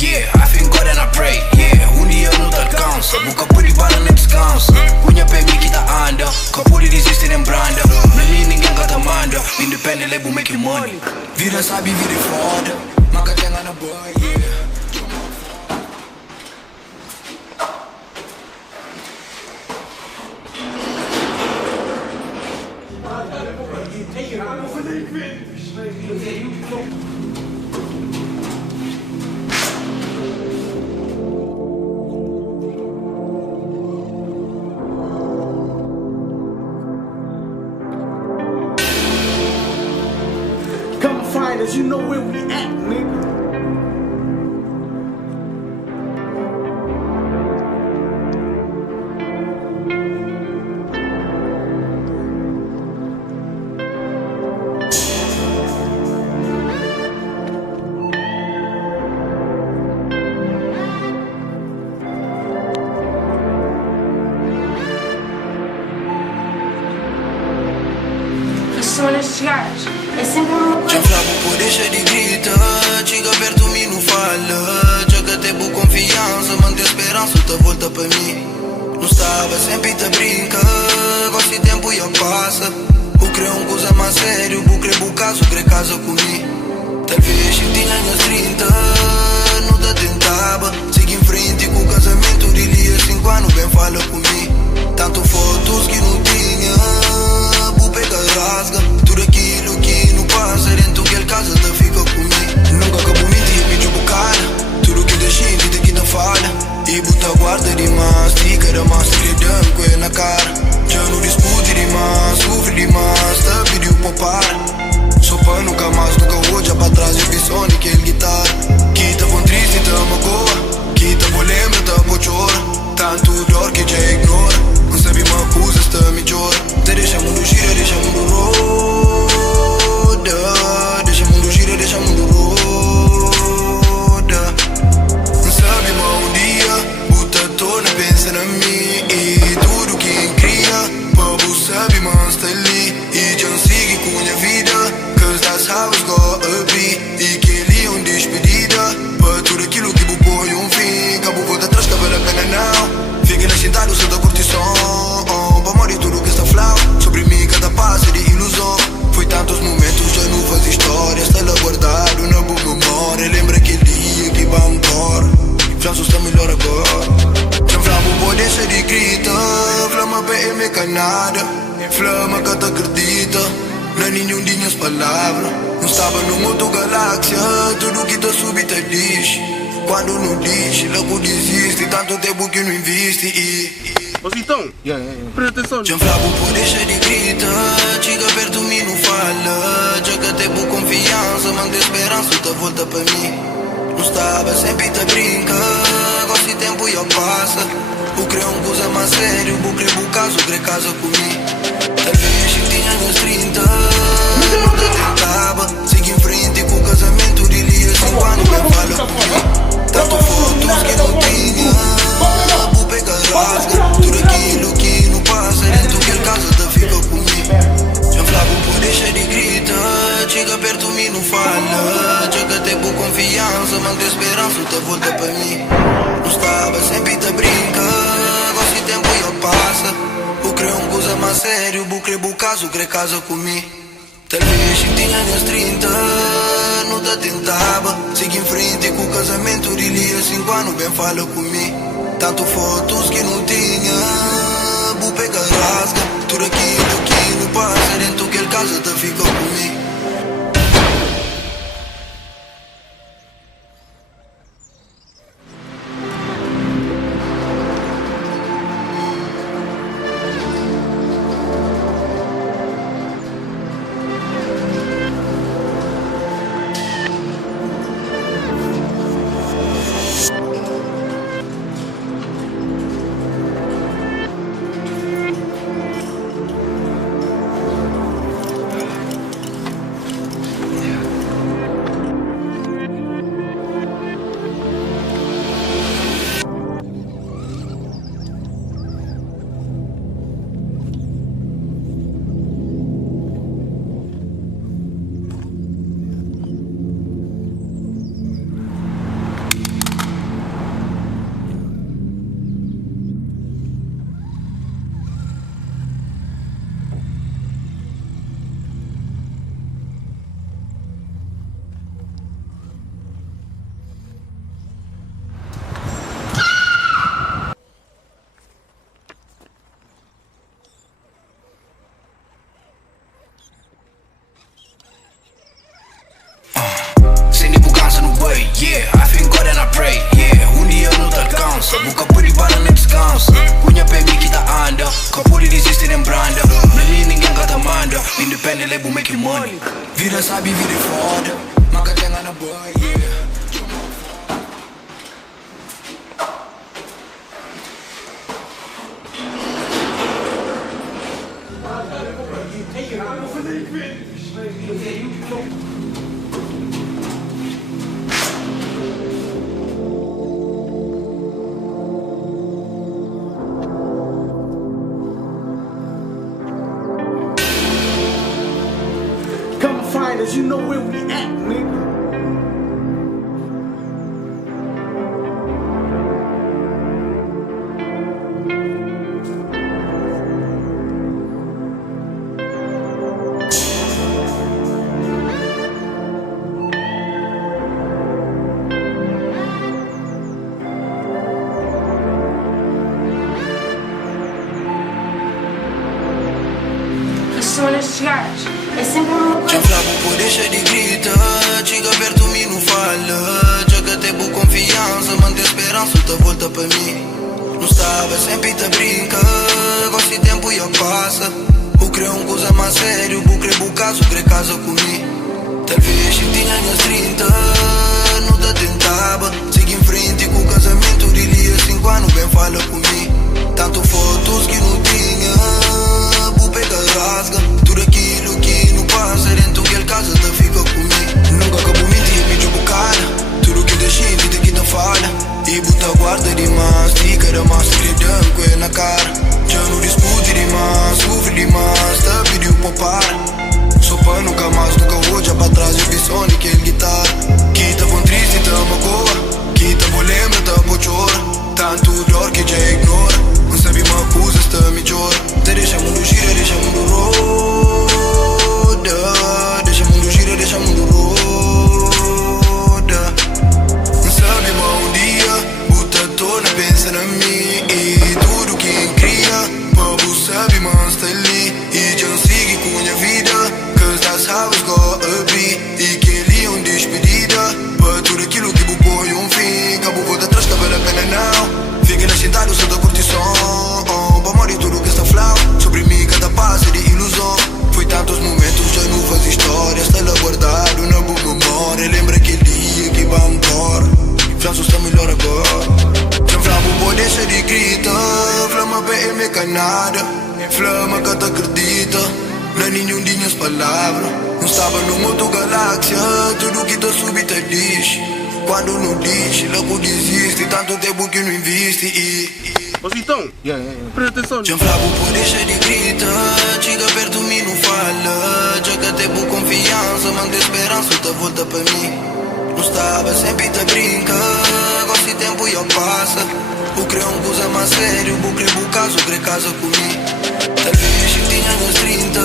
Yeah, I thank God and I pray. Yeah, un dia nu te alcanță. Bucă puri bala ne descansă. Punha pe Mickey da anda. Copuri resiste nem branda. Não li ninguém gata manda. Independent label making money. Vira sabe, vira foda. Maca tenga na boy, yeah. Come find us, you know where we at, nigga. São estes gajos. É sempre uma coisa. C'è un flaco può deixa di grita. Ciga per tu mi non falla. Già che te bu confianza. Mantém esperança outra volta para mim. Não estava sempre te brinca. Gosto de tempo e passa. O crê coisa mais sério. O crê caso, crê casa comigo. Talvez eu tinha minhas 30. Não te tentava. Siga em frente com o casamento de dia 5 anos. Bem fala comigo. Tanto fotos que não tinha. Pega rasga, tudo aquilo que não passa dentro daquele casa te fica comigo. Nunca acabou mentir, me jogo cara. Tudo que deixei, vida que não falha. E buta guarda demais, fica da mais segredão com ele na cara. Já não discute demais, sofre demais, te pediu pra parar. Só pra nunca mais, nunca hoje, pra trás eu vi som daquele guitarra. Que tá bom triste, tá magoa. Que tá bom lembra, tá bom chora. Tanto dor que já ignora. Não sabe uma coisa, está me chora. Te deixa mundo gira, deixa mundo roda. Deixa mundo gira, deixa mundo roda. Não sabe mal um dia, buta toda pensa na mim. E tudo que cria, papo sabe mas tá ali. E já sigue com minha vida, cause that's how it's gotta be. E que ele é despedida, pra tudo aquilo que põe fim. Cabo volta atrás, cabelo a cana não. Fica na sentado, só da curtição. Pra morrer tudo que está flau. Sobre mim cada passo é de ilusão. Foi tantos momentos, já não faz história. Está lá guardado na boa memória. Lembra aquele dia que vai embora. França está melhor agora. Já flama pode deixar de gritar. Flama bem é mecanada. Flama que te acredita. Não nenhum de minhas palavras. Não estava numa outra galáxia. Tudo que te subi te diz. Quando não diz, logo desiste. Tanto tempo que não investe. Ô Vitão, presta atenção. Já flavo por deixa de gritar. Chega perto mim não fala. Já que te bu confiança. Manda esperança outra volta para mim. Não estava sempre te brinca. Gosto de tempo e passa. O crê coisa mais sério. O crê caso, crê casa comigo. Talvez eu tinha meus 30. Não te tentava. Siga em frente com o casamento de dia 5 anos. Bem fala comigo. Tanto fotos que não tinha. Bu pega rasga. Tudo aquilo que não passa dentro daquele casa te fica comigo. Já flavo por deixa de gritar. Chega perto mim não fala. Já que te bu confiança. Mantém esperança outra volta para mim. Não estava sempre te brinca. Gosto de tempo e passa. O crê coisa mais sério. Bu crê caso, crê casa comigo. Talvez eu tinha meus 30. Não te tentava. Siga em frente com o casamento de dia 5 anos. Bem fala comigo. Tanto fotos que não tinha. Bu pega rasga. Tudo aquilo que não passa dentro daquele casa te fica comigo. Capoli resistem em branda. Pra mim ninguém cata manda. Independent label make you money. Vida sabe, vida é foda. Maca tenga na boy, yeah. Come find us, you know where we at, nigga. São estes gajos. É sempre uma C'è coisa. un flaco può deixa di grita. Ciga per tu mi non falla. Gioca te bu confianza. Mantém esperança outra volta pra mim. Não estava sempre te brinca. Com esse tempo já passa. O crê coisa mais sério. O crê caso, crê casa comigo. Talvez se tinha minhas 30. Não te tentava. Siga em frente com o casamento. Diria 5 anos, bem fala comigo. Tanto fotos que não tinha. Bu pega rasga. Tudo aquilo que não passa. Dentro que ele casa te fica comigo. Nunca acabou mentir, me jogo cara. Tudo que deixei, vida que te fala. E buta guarda demais. Fica da massa, segredão com ele na cara. Já não discute demais, sofre demais. Te pediu pra parar. Só pra nunca mais, nunca vou já pra trás. Eu vi som de aquele guitarra. Que tá bom triste, tá magoa. Que tá bom lembra, tá bom chora. Tanto dor que já ignora. Não sabe uma coisa, está me chora. Te deixa mundo gira, deixa mundo roda. Deixa mundo gira, deixa mundo roda. Não sabe mas um dia buta toda pensa na mim. E tudo que cria Pabu sabe mas tá ali. E já sigue com minha vida. Cause that's how it's gotta be. E que ele é despedida. Pra tudo aquilo que põe fim. Cabo volta atrás, que vale a pena não. Fica na cidade, só da curtição. Pra morrer tudo que está flau. Sobre mim cada passo é de ilusão. Foi tantos momentos, já não faz história. Está lá guardado na boa memória. Lembra aquele dia que vai embora. França está melhor agora. Já flama boa, deixa de gritar. Flama PM é canada. Flama que te acredita. Não é nenhum de minhas palavras. Não estava numa outra galáxia. Tudo que te subi te diz. Quando não diz, logo desiste. Tanto tempo que não investe. Ô Zitão, presta atenção. C'è un flaco può deixa di grita. Ciga per tu mi non falla. Gioca te bu confianza. Mantém esperança outra volta pra mim. Não estava sempre te brinca. Com esse tempo já passa. O crê coisa mais sério. O crê caso, crê casa comigo. Talvez se tinha minhas 30.